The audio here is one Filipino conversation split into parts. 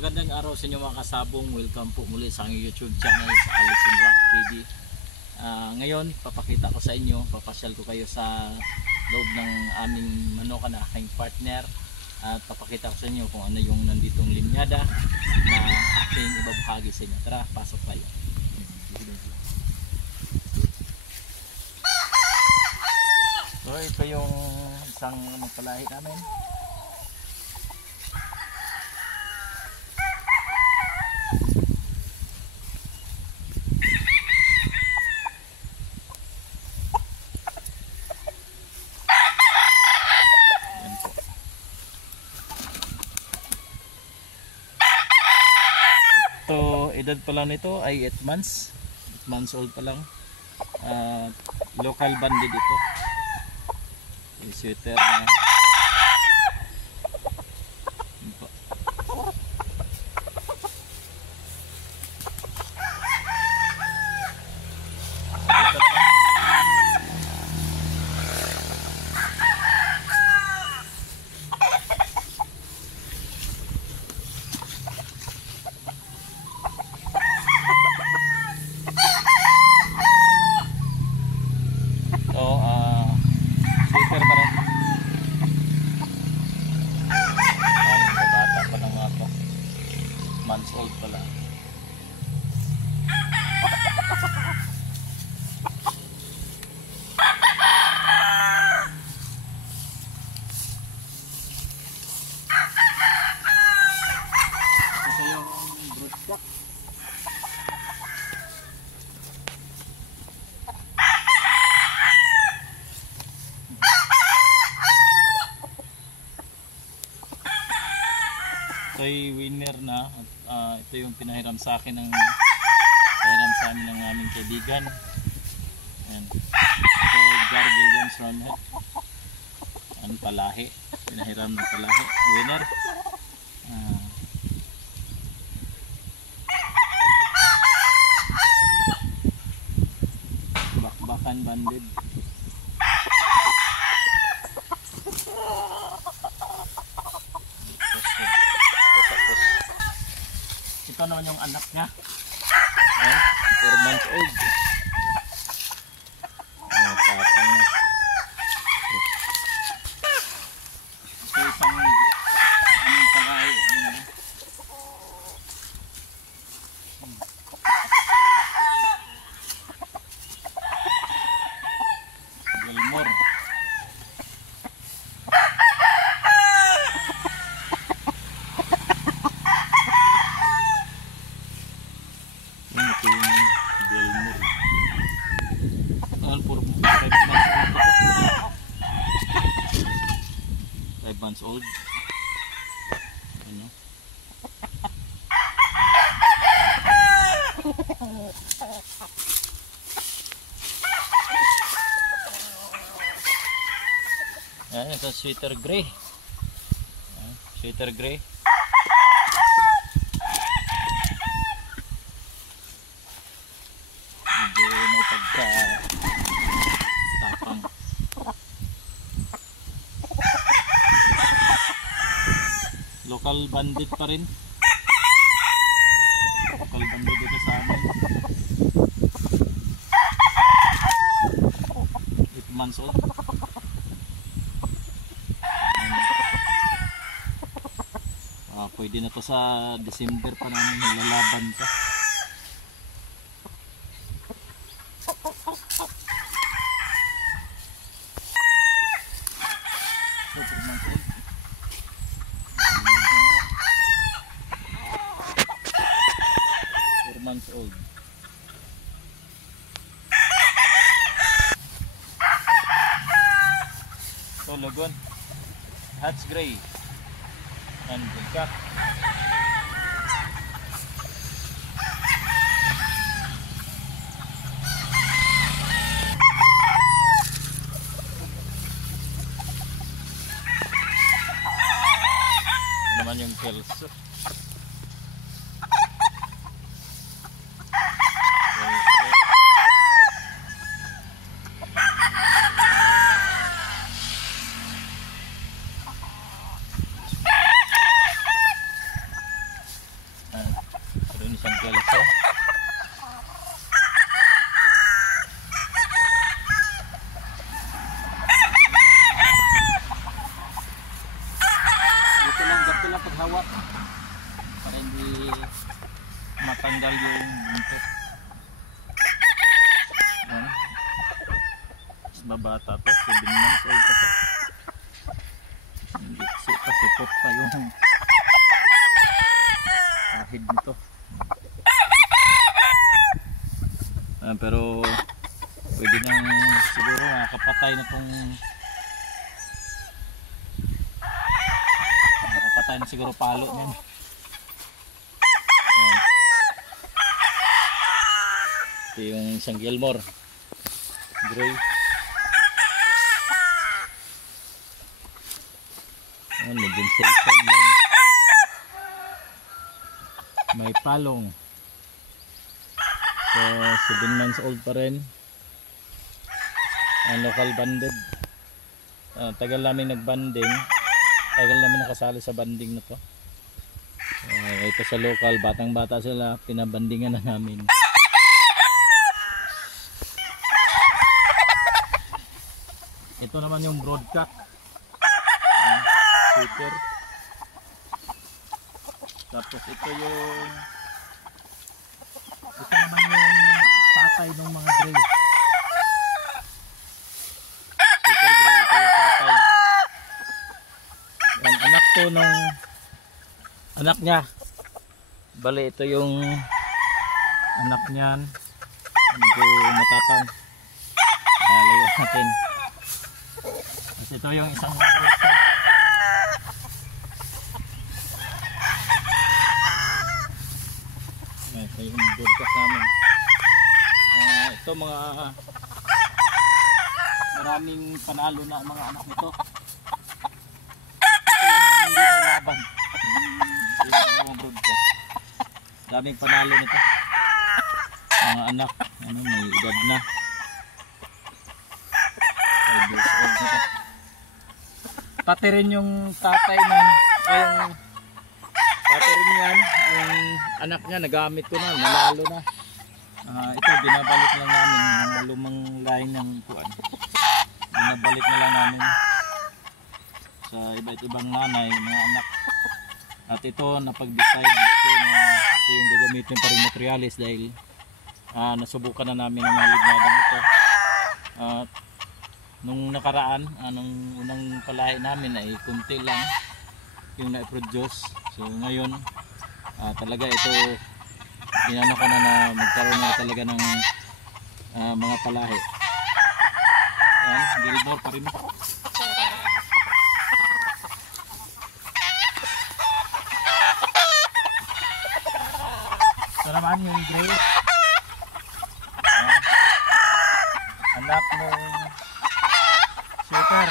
Magandang araw sa inyo mga kasabong. Welcome po muli sa aking YouTube channel sa Alice in Rock TV. Ngayon, papakita ko sa inyo, papasyal ko kayo sa loob ng aming manukan na aking partner. At papakita ko sa inyo kung ano yung nanditong linyada na aking ibabahagi sa inyo. Tara, pasok tayo. So, ito yung isang magpalahi namin. So, edad pa lang nito ay 8 months. 8 months old pa lang. Local banded ito. Yung sweater na. Months old pala. Ito yung broodcock. Ito'y winner na. Ito yung pinahiram sa akin ng aming kaibigan. Ayan. Ito Gary Williams Ronhead. Ang palahi. Pinahiram ng palahi. Winner. Bakbakan banded. Ito naman yung anak niya. 4 months old. Tapang na. Ito isang anong palahi. Gilmore. Ito yung Gilmore. All for 5 months old. Ano? Ayan, ito sweater gray. Sweater gray. Medyo may pagka tapang. Local bandit pa rin. Local bandit dito sa amin. 8 months old. Pwede na to sa December pa namin nilalaban pa. So, 4 months old. 4 months old. So, Logon. Hatch gray. And broodcock. Ito naman yung Kelso. Pero ni isang kelso. Ganito lang paghawak para hindi matanggal yung buntot. Yan. Mas babata to, 7 months old pa to. Hindi pa support pa yung ahid nito. Pero pwede nang siguro nakapatay na tong nakapatay na siguro palo niyan. Ito yung isang Gilmore gray. Medyo station lang, may palong. So 7 months old pa rin. Local banded. Tagal namin nagbanding, tagal namin nakasali sa banding na to. Ito sa local, batang bata sila, pinabandingan na namin. Ito naman yung broadcock, super. Tapos ito naman yung tatay ng mga gray. Super gray, ito yung tatay. Yan, anak to ng anak niya. Bali, ito yung anak niyan. Medyo matapang. Halayo natin. Tapos ito yung isang broadcock. Ito yung broadcock namin. Ito mga maraming panalo na mga anak nito. Ito yung hindi nalaban. Ito yung mga broadcock. Daming panalo nito. Mga anak, may edad na. 5 years old nito. Pati rin yung tatay ng pati rin yan, yung anak niya nagamit ko na, nalalo na. Ito binabalik lang namin yung lumang line ng kuan. Binabalik na lang namin sa iba't ibang nanay, mga anak. At ito napag-decide ko na ito yung gagamitin pa rin materialis dahil nasubukan na namin ang mga lignadang ito. At nung nakaraan, nung unang palahi namin ay kunti lang yung na-produce. So ngayon talaga ito inano ko na magkaroon na talaga ng mga palahi. Yan, Gilmore pa rin. Ito naman yung gray. Anak ng super.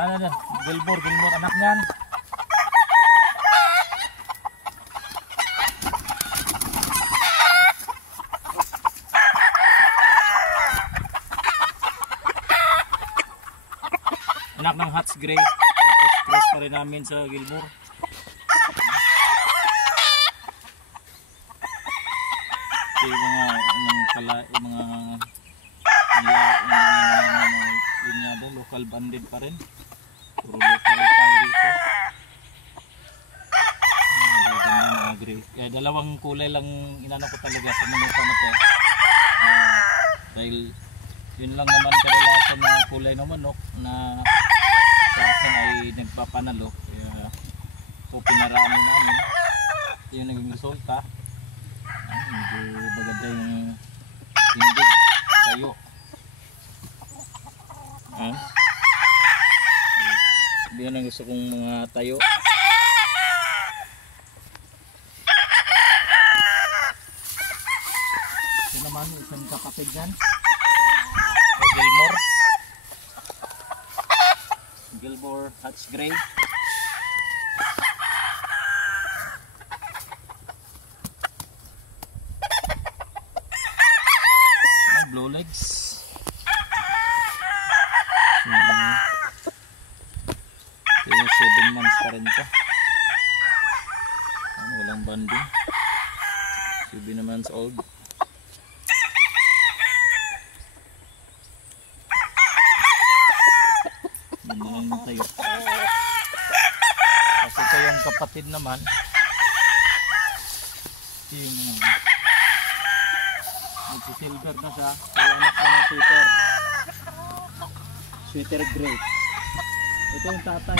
Ano na, Gilmore anak niyan. Anak ng Hats Gray. Tapos cross pa rin namin sa Gilmore. Ito yung mga linyado, local banded pa rin. Puro local tayo rito. Mga gray. Kaya dalawang kulay lang inano ko talaga sa manuka na to. Dahil yun lang naman karelasan na kulay ng manok na sa akin ay nagpapanalo. Kaya ito pinarami namin. Ito yung naging resulta. Medyo maganda yung tindig tayo. Hindi yan ang gusto kong mga tayo. Ito naman isang kapatid yan. Gilmore Hats Gray. Blue legs. Ito yung 7 months pa rin ito. Wala Walang banding. 7 months old. Yun na lang yung tayo. Kasi ito yung kapatid naman. Yung nagsisilver na siya. Kaya anak na ng sweater. Sweater gray. Ito yung tatay.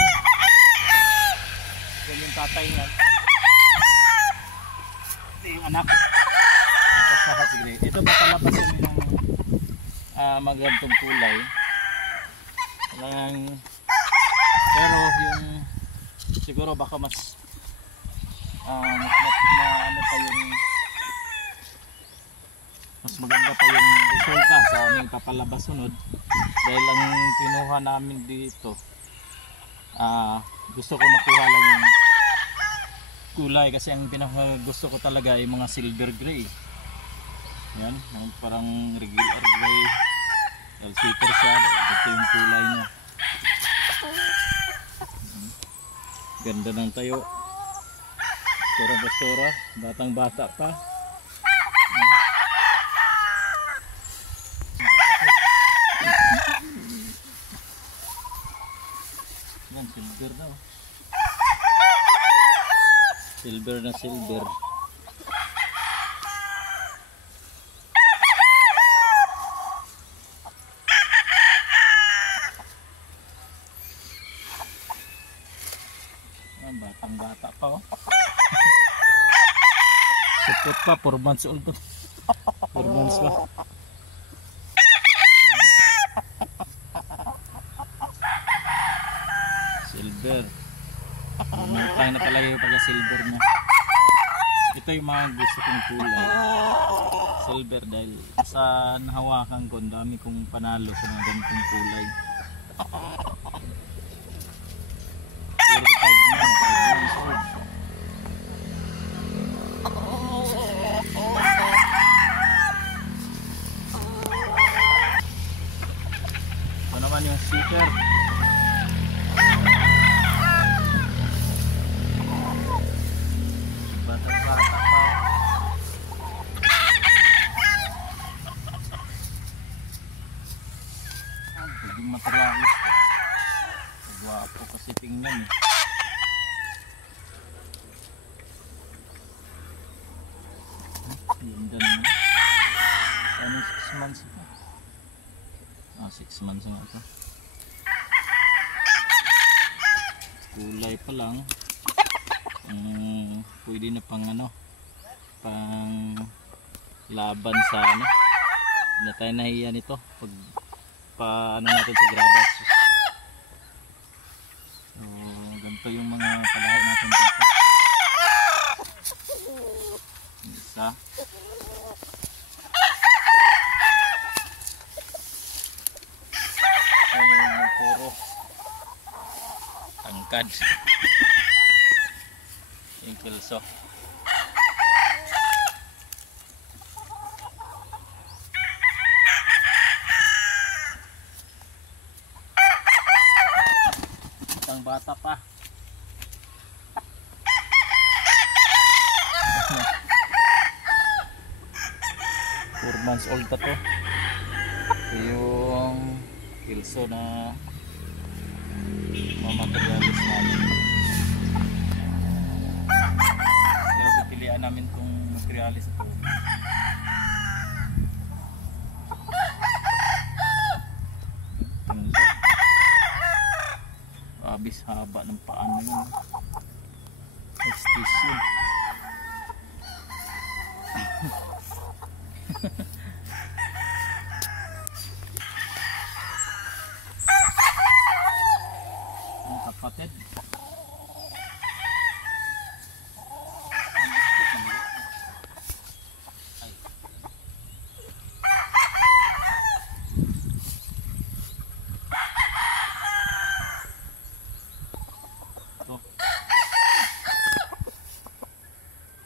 Ito yung tatay niya. Ito yung anak. Tapos saka si gray. Ito papalabas yun ng magandang kulay. Pero yung siguro baka mas ano pa yung mas maganda pa yung resulta sa aming papalabas sunod dahil ang kinuha namin dito gusto ko makuha lang yung kulay kasi ang pinaka gusto ko talaga ay mga silver gray. Yan, parang regular gray. Sweater siya, ito yung kulay niya. Ganda ng tayo. Bastura, batang bata pa. Yan, silver na. Silver na silver. Batang bata pa oh. Supot pa, 4 months old to. 4 months pa. Silver. Mantay na talaga yung pala silver niya. Ito yung mga gusto kong kulay. Silver dahil sa nahawakan ko, ang dami kong panalo sa mga ganitong kulay. Pero 5 months old. Ito naman yung sticker. Bata-bata pa. Pwedeng materialis pa. Gwapo kasi tingnan eh. Ganda naman. Ano 6 months pa? 6 months na ito. Kulay pa lang. Pwede na pang ano, pang laban sa ano. Hindi na tayo nahiya nito pag ano natin sa gradas. So ganito yung mga palahi natin dito. Isa. Yung puro tangkad. Yung kilso. Isang bata pa. 4 months old pa to. Yung kilso na mamatagalis namin. Pero pipilian namin kung materialis ito. Abis haba ng paano yun. Estis yun. Ang kapatid.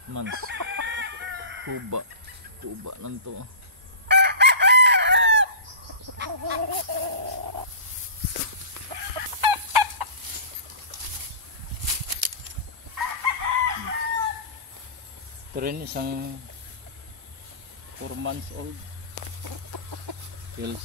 Months. Tuba lang to. Ito rin isang 4 months old Kelso.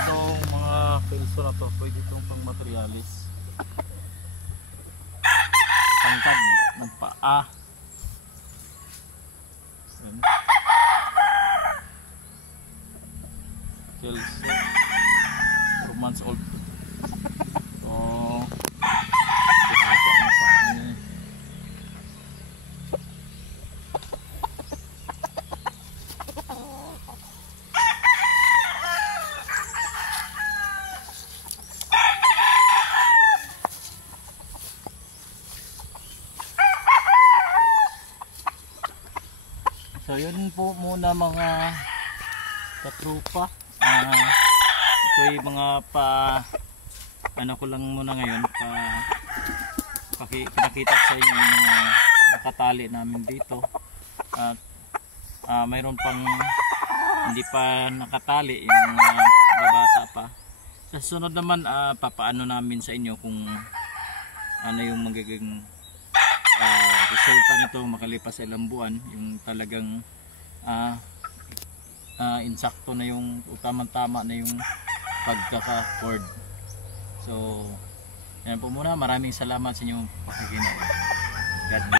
Itong mga Kelso na to, pwede itong pang materialis. Tangkad ng paa. Yan. Kelso 4 months old. So haba ang paa niya. So yun po muna mga katrupa. Ito yung mga ano ko lang muna ngayon pinakita sa inyo yung mga nakatali namin dito. At mayroon pang hindi pa nakatali yung babata pa. Sa sunod naman papaano namin sa inyo kung ano yung magiging resulta nito makalipas sa ilang buwan, yung talagang insakto na yung tamang-tama na yung pagkaka-cord. So yan po muna, maraming salamat sa inyong pakikinig. God bless.